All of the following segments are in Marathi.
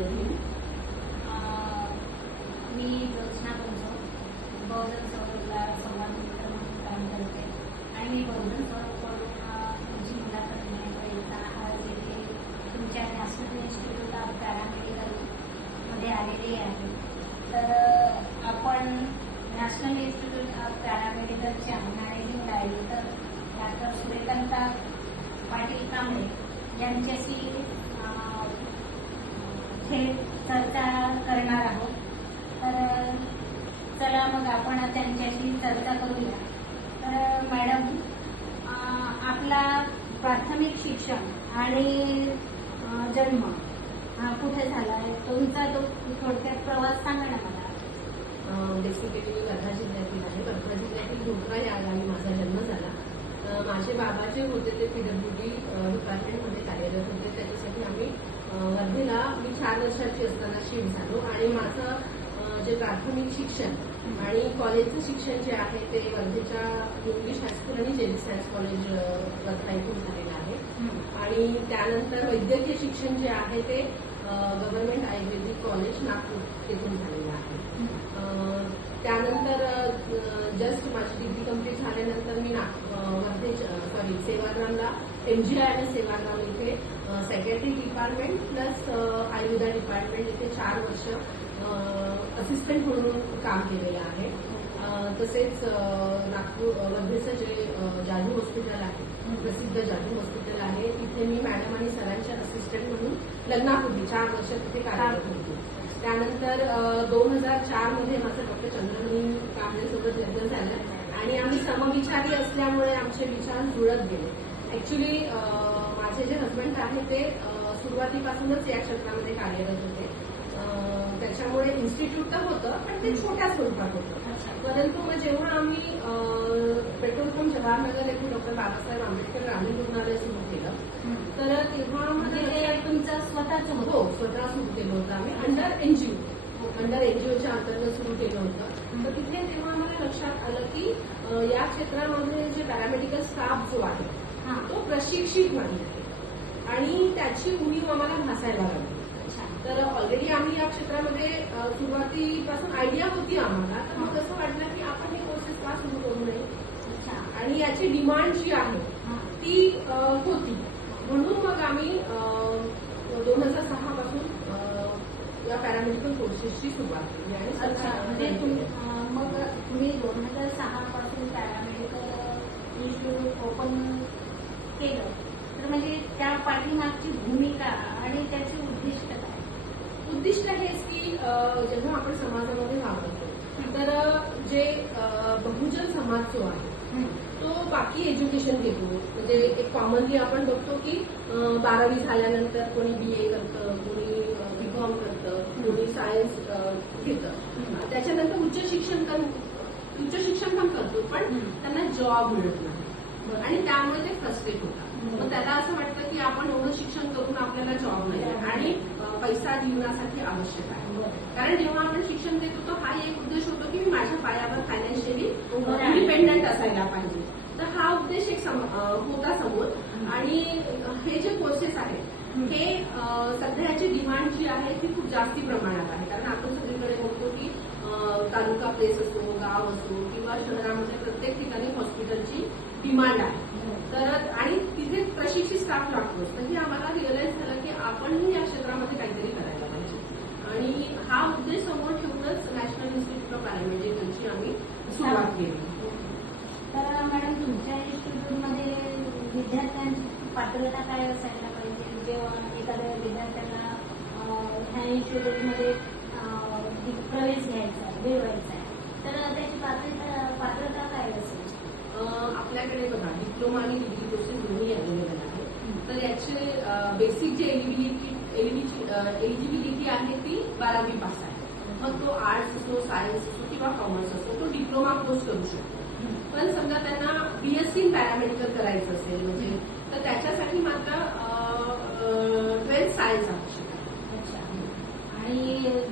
रहीम. मी योजना बनतो बहुजन सौरभला संवाद मित्र म्हणून काम करते आणि मी बहुजन सौरभकडून तुमची मुलाखत घेण्याकरिता आज येथे तुमच्या नॅशनल इन्स्टिट्यूट ऑफ पॅरामेडिकलमध्ये आलेली आहे. तर आपण नॅशनल इन्स्टिट्यूट ऑफ पॅरामेडिकलच्या managing director doctor Suryakanta Patil Kamble यांच्याशी थेट चर्चा करणार आहोत. तर चला मग आपण त्यांच्याशी चर्चा करूया. तर मॅडम, आपला प्राथमिक शिक्षण आणि जन्म कुठे झाला आहे, तुमचा तो थोडक्यात प्रवास सांगा ना मला. बेसिकली मी वर्धा जिल्ह्यातील आहे. वर्धा जिल्ह्यातील धोत्रा या गावी माझा जन्म झाला. माझे बाबा जे होते ते PWD डिपार्टमेंटमध्ये कार्यरत होते. त्याच्यासाठी आम्ही वर्धेला मी 4 वर्षाची असताना शिफ्ट झालो आणि माझं जे प्राथमिक शिक्षण आणि कॉलेजचं शिक्षण जे आहे ते वर्धेच्या इंग्लिश हायस्कूल आणि जेलिस सायन्स कॉलेज वर्धा इथून झालेलं आहे. आणि त्यानंतर वैद्यकीय शिक्षण जे आहे ते गव्हर्नमेंट आयुर्वेदिक कॉलेज नागपूर येथून झालेलं आहे. त्यानंतर जस्ट माझी डिग्री कंप्लीट झाल्यानंतर मी सेवाग्रामला MGI आणि सेवाग्राम इथे secretary department plus Ayurveda department इथे 4 वर्ष असिस्टंट म्हणून काम केलेलं आहे. तसेच नागपूर वर्धेचं जे जादू हॉस्पिटल आहे, प्रसिद्ध जादू हॉस्पिटल आहे, तिथे मी मॅडम आणि सरांच्या असिस्टंट म्हणून लग्नापूर्वी 4 वर्ष तिथे कार्यरत होते. त्यानंतर 2004 मध्ये माझं डॉक्टर चंद्रमणी कांबळेसोबत लग्न झालं आणि आम्ही समविचारी असल्यामुळे आमचे विचार जुळत गेले. ऍक्च्युली माझे जे हजबंड आहे ते सुरुवातीपासूनच या क्षेत्रामध्ये कार्यरत होते. त्याच्यामुळे इन्स्टिट्यूट तर होतं पण ते छोट्या स्वरूपात होतं. परंतु मग जेव्हा आम्ही पेट्रोल पंप जवाहरनगर येथे डॉक्टर बाबासाहेब आंबेडकर ग्रामीण रुग्णालय सुरू केलं तर तेव्हा म्हणजे तुमचं स्वतःच होतं? हो, स्वतः सुरू केलं होतं आम्ही अंडर एनजीओच्या अंतर्गत सुरू केलं होतं. तर तिथे तेव्हा आम्हाला लक्षात आलं की या क्षेत्रामध्ये जे पॅरामेडिकल स्टाफ जो आहे तो प्रशिक्षित नाही आणि त्याची उणीव आम्हाला भासायला लागली. तर ऑलरेडी आम्ही या क्षेत्रामध्ये सुरुवातीपासून आयडिया होती आम्हाला. तर मग असं वाटलं की आपण हे कोर्सेस का सुरू करू नये आणि याची डिमांड जी आहे ती होती. म्हणून मग आम्ही 2006 पासून या पॅरामेडिकल कोर्सेसची सुरुवात केली. आणि मग तुम्ही 2006 पासून पॅरामेडिकल इन्स्टिट्यूट ओपन केलं, तर म्हणजे त्या पाठीमागची भूमिका आणि त्याचे उद्दिष्ट काय? उद्दिष्ट हेच की जेव्हा आपण समाजामध्ये वावरतो तर जे बहुजन समाज जो आहे तो बाकी एज्युकेशन घेतो. म्हणजे एक कॉमनली आपण बघतो की 12वी झाल्यानंतर कोणी BA करतं, कोणी BCom करतं, कोणी सायन्स घेतं. त्याच्यानंतर उच्च शिक्षण पण करतो पण त्यांना जॉब मिळत नाही आणि त्यामुळे ते फ्रस्ट्रेट होतात. मग त्याला असं वाटतं की आपण एवढं शिक्षण करून आपल्याला जॉब नाही आणि पैसा जीवनासाठी आवश्यक आहे. कारण जेव्हा आपण शिक्षण देतो तर हा एक उद्देश होतो की मी माझ्या पायावर फायनान्शियली इंडिपेंडंट असायला पाहिजे. तर हा उद्देश एक होता समोर. आणि हे जे कोर्सेस आहेत हे सध्याची डिमांड जी आहे ती खूप जास्ती प्रमाणात आहे. कारण आपण सगळीकडे बघतो की तालुका प्लेस असो, गाव असो किंवा शहरामध्ये प्रत्येक ठिकाणी हॉस्पिटलची डिमांड आहे. तर आणि तिथे प्रशिक्षित स्टाफ लागतो. तर हे आम्हाला रिअलाइज झालं की आपणही या क्षेत्रामध्ये काहीतरी करायला पाहिजे आणि हा उद्देश समोर ठेवूनच नॅशनल इन्स्टिट्यूट ऑफ पॅरामेडिकलची आम्ही सुरुवात केली. तर मॅडम, तुमच्या इन्स्टिट्यूटमध्ये विद्यार्थ्यांची पात्रता काय असायला पाहिजे? जेव्हा एखाद्या विद्यार्थ्यांना ह्या इन्स्टिट्यूटमध्ये प्रवेश घ्यायचा आहे, मिळवायचा आहे, तर त्याची पात्रता काय असेल? आपल्याकडे बघा डिप्लोमा आणि डिग्री कोर्सेस दोन्ही अवेलेबल आहे. तर याचे बेसिक जे एलिजिबिलिटी आहे ती 12वी पास आहे. मग तो आर्ट्स असो, सायन्स असो किंवा कॉमर्स असो तो डिप्लोमा कोर्स करू शकतो. पण समजा त्यांना BSc इन पॅरामेडिकल करायचं असेल म्हणजे तर त्याच्यासाठी मात्र 12th सायन्स आवश्यक आहे. आणि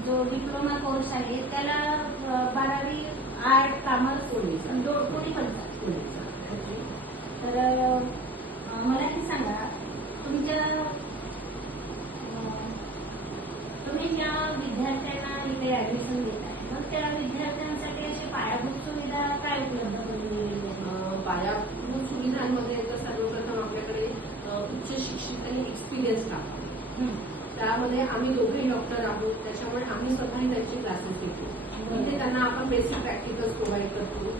जो डिप्लोमा कोर्स आहे त्याला 12वी आर्ट, कॉमर्स कोणी पण. तर मला हे सांगा, तुमच्या तुम्ही ज्या विद्यार्थ्यांना इथे ऍडमिशन देत आहे मग त्या विद्यार्थ्यांसाठी अशी पायाभूत सुविधा काय उपलब्ध करून दिलेली आहे? पायाभूत सुविधांमध्ये तर सर्वप्रथम आपल्याकडे उच्च शिक्षित आणि एक्सपिरियन्स स्टाफ आहे. त्यामध्ये आम्ही दोघेही डॉक्टर आहोत, त्याच्यामुळे आम्ही स्वतःही त्यांचे क्लासेस घेतो. तिथे त्यांना आपण बेसिक प्रॅक्टिकल्स प्रोव्हाइड करतो.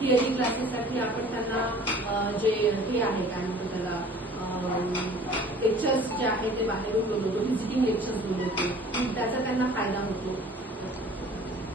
थिअरी क्लासेससाठी आपण त्यांना जे हे आहे काय म्हणतो त्याला लेक्चर्स जे आहेत ते बाहेरून बोलवतो, व्हिजिटिंग लेक्चर्स बोलवतो, त्याचा त्यांना फायदा होतो.